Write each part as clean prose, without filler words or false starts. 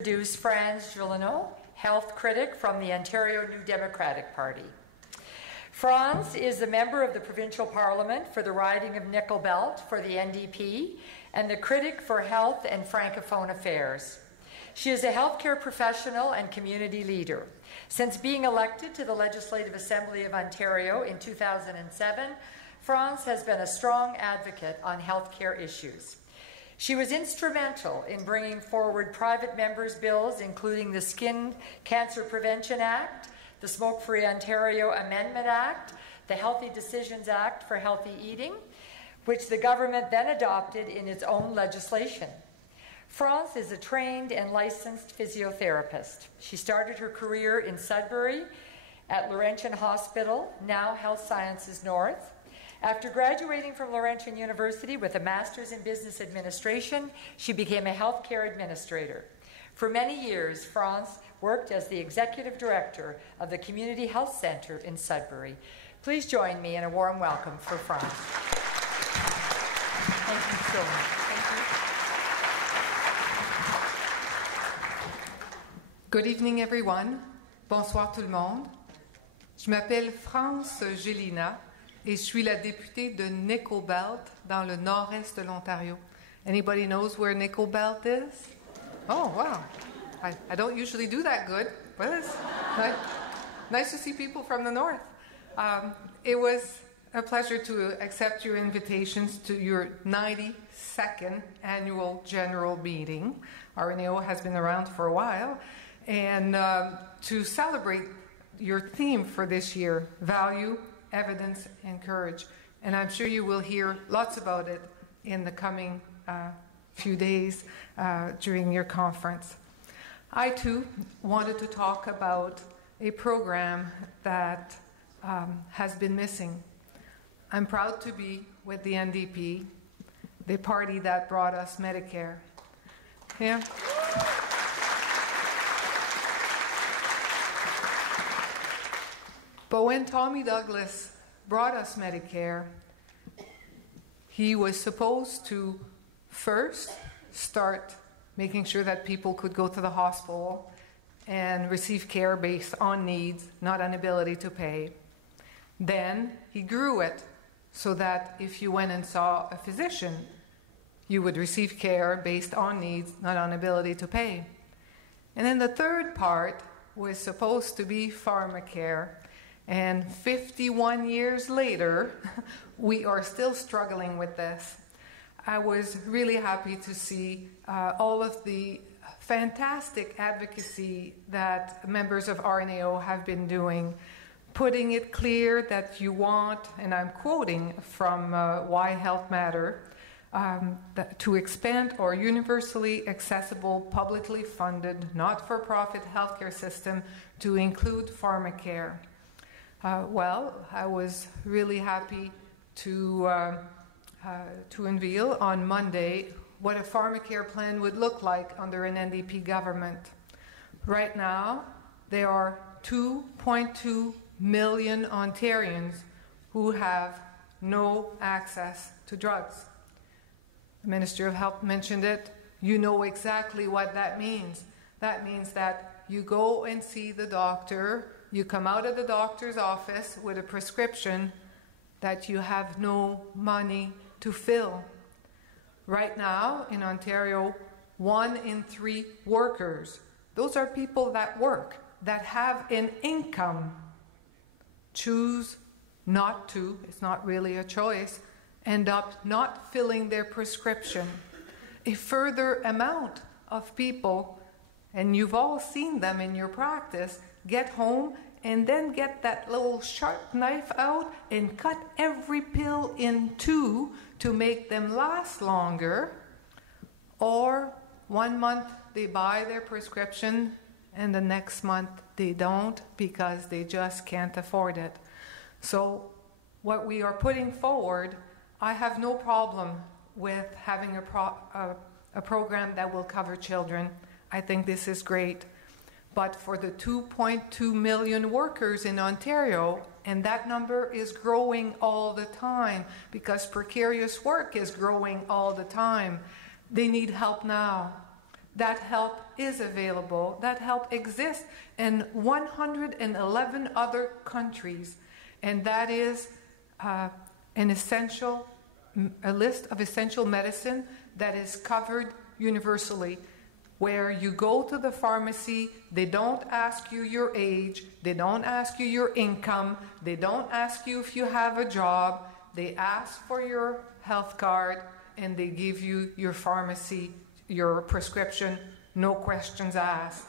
Introduce Gélinas, health critic from the Ontario New Democratic Party. Franz is a member of the Provincial Parliament for the riding of Nickel Belt for the NDP and the critic for health and francophone affairs. She is a healthcare professional and community leader. Since being elected to the Legislative Assembly of Ontario in 2007, Franz has been a strong advocate on healthcare issues. She was instrumental in bringing forward private members' bills, including the Skin Cancer Prevention Act, the Smoke-Free Ontario Amendment Act, the Healthy Decisions Act for Healthy Eating, which the government then adopted in its own legislation. Franz is a trained and licensed physiotherapist. She started her career in Sudbury at Laurentian Hospital, now Health Sciences North. After graduating from Laurentian University with a Master's in Business Administration, she became a healthcare administrator. For many years, Franz worked as the Executive Director of the Community Health Centre in Sudbury. Please join me in a warm welcome for Franz. Thank you so much. Good evening, everyone. Bonsoir tout le monde. Je m'appelle France Gélinas et je suis la députée de Nickel Belt dans le nord-est de l'Ontario. Anybody knows where Nickel Belt is? Oh, wow. I don't usually do that good, but it's nice to see people from the north. It was a pleasure to accept your invitations to your 92nd annual general meeting. RNAO has been around for a while. And to celebrate your theme for this year, value, evidence, and courage. And I'm sure you will hear lots about it in the coming few days during your conference. I too wanted to talk about a program that has been missing. I'm proud to be with the NDP, the party that brought us Medicare. Yeah. But when Tommy Douglas brought us Medicare, he was supposed to first start making sure that people could go to the hospital and receive care based on needs, not on ability to pay. Then he grew it so that if you went and saw a physician, you would receive care based on needs, not on ability to pay. And then the third part was supposed to be pharmacare. And 51 years later, we are still struggling with this. I was really happy to see all of the fantastic advocacy that members of RNAO have been doing, putting it clear that you want, and I'm quoting from Why Health Matter, to expand our universally accessible, publicly funded, not-for-profit healthcare system to include pharmacare. Well, I was really happy to unveil on Monday what a pharmacare plan would look like under an NDP government. Right now, there are 2.2 million Ontarians who have no access to drugs. The Minister of Health mentioned it. You know exactly what that means. That means that you go and see the doctor, you come out of the doctor's office with a prescription that you have no money to fill. Right now in Ontario, 1 in 3 workers, those are people that work, that have an income, choose not to, it's not really a choice, end up not filling their prescription. A further amount of people, and you've all seen them in your practice, get home and then get that little sharp knife out and cut every pill in 2 to make them last longer. Or 1 month they buy their prescription and the next month they don't because they just can't afford it. So what we are putting forward, I have no problem with having a program that will cover children. I think this is great. But for the 2.2 million workers in Ontario, and that number is growing all the time because precarious work is growing all the time, they need help now. That help is available. That help exists in 111 other countries. And that is a list of essential medicine that is covered universally, where you go to the pharmacy, they don't ask you your age, they don't ask you your income, they don't ask you if you have a job, they ask for your health card, and they give you your pharmacy, your prescription, no questions asked.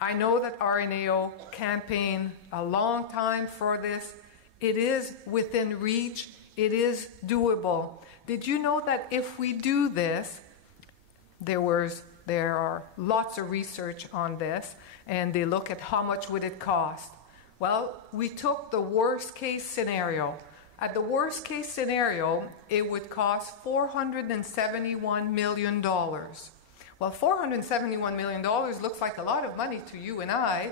I know that RNAO campaigned a long time for this. It is within reach. It is doable. Did you know that if we do this, there are lots of research on this, and they look at how much would it cost. Well, we took the worst case scenario. At the worst case scenario, it would cost $471 million. Well, $471 million looks like a lot of money to you and I,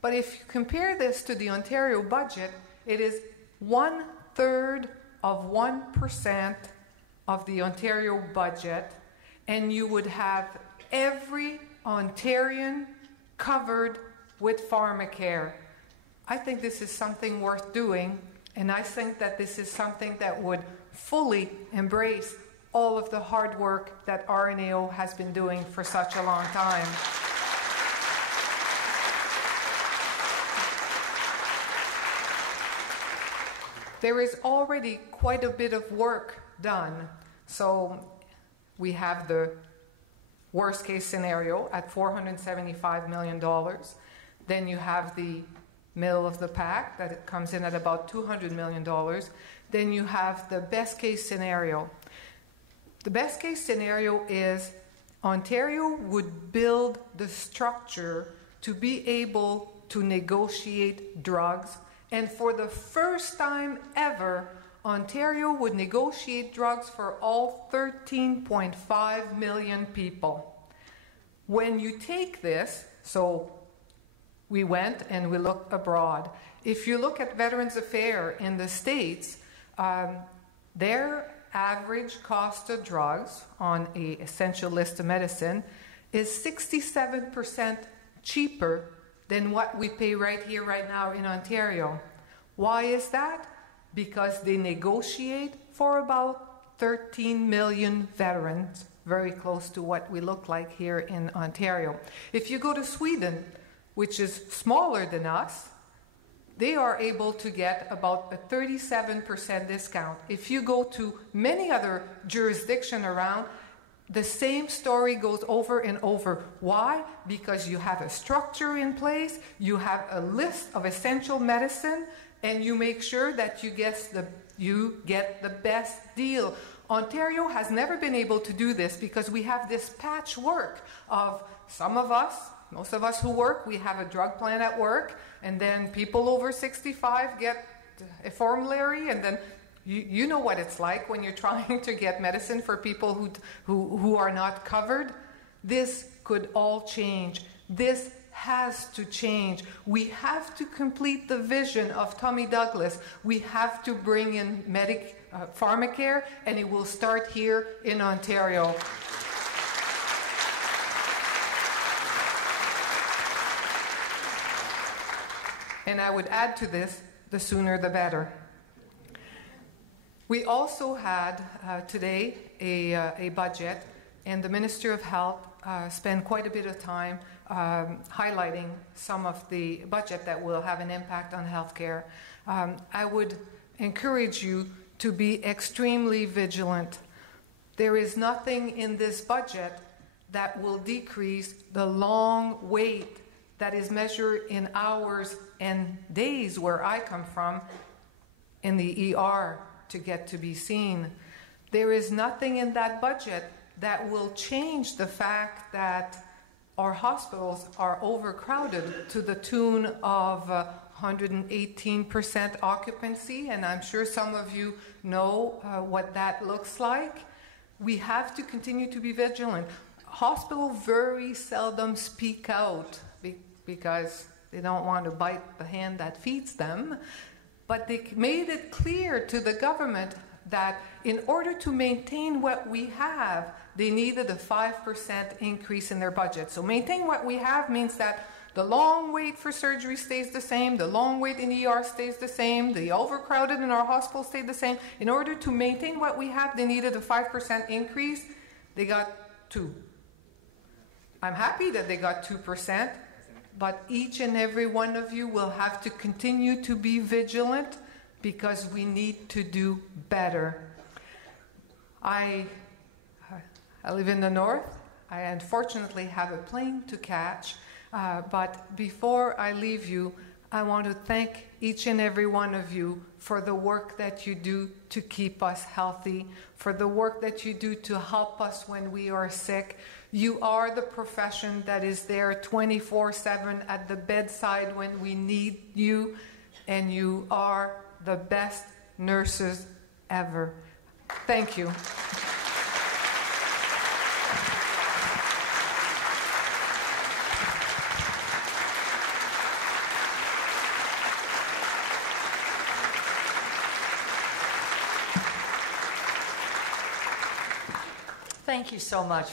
but if you compare this to the Ontario budget, it is 1/3 of 1% of the Ontario budget, and you would have every Ontarian covered with pharmacare. I think this is something worth doing, and I think that this is something that would fully embrace all of the hard work that RNAO has been doing for such a long time. There is already quite a bit of work done. So we have the worst case scenario at $475 million. Then you have the middle of the pack that it comes in at about $200 million. Then you have the best case scenario. The best case scenario is Ontario would build the structure to be able to negotiate drugs, and for the first time ever, Ontario would negotiate drugs for all 13.5 million people. When you take this, so we went and we looked abroad. If you look at Veterans Affairs in the States, their average cost of drugs on an essential list of medicine is 67% cheaper than what we pay right here, right now in Ontario. Why is that? Because they negotiate for about 13 million veterans, very close to what we look like here in Ontario. If you go to Sweden, which is smaller than us, they are able to get about a 37% discount. If you go to many other jurisdictions around, the same story goes over and over. Why? Because you have a structure in place, you have a list of essential medicine, and you make sure that you get the best deal. Ontario has never been able to do this because we have this patchwork of some of us, most of us who work, we have a drug plan at work, and then people over 65 get a formulary, and then you know what it's like when you're trying to get medicine for people who are not covered. This could all change. This has to change. We have to complete the vision of Tommy Douglas. We have to bring in pharmacare, and it will start here in Ontario. And I would add to this, the sooner the better. We also had today a budget, and the Minister of Health spent quite a bit of time highlighting some of the budget that will have an impact on healthcare. I would encourage you to be extremely vigilant. There is nothing in this budget that will decrease the long wait that is measured in hours and days where I come from in the ER to get to be seen. There is nothing in that budget that will change the fact that our hospitals are overcrowded to the tune of 118% occupancy, and I'm sure some of you know what that looks like. We have to continue to be vigilant. Hospitals very seldom speak out because they don't want to bite the hand that feeds them, but they made it clear to the government that in order to maintain what we have, they needed a 5% increase in their budget. So maintain what we have means that the long wait for surgery stays the same, the long wait in ER stays the same, the overcrowded in our hospitals stayed the same. In order to maintain what we have, they needed a 5% increase. They got 2%. I'm happy that they got 2%, but each and every one of you will have to continue to be vigilant because we need to do better. I live in the north. I unfortunately have a plane to catch, but before I leave you, I want to thank each and every one of you for the work that you do to keep us healthy, for the work that you do to help us when we are sick. You are the profession that is there 24/7 at the bedside when we need you, and you are the best nurses ever. Thank you. Thank you so much.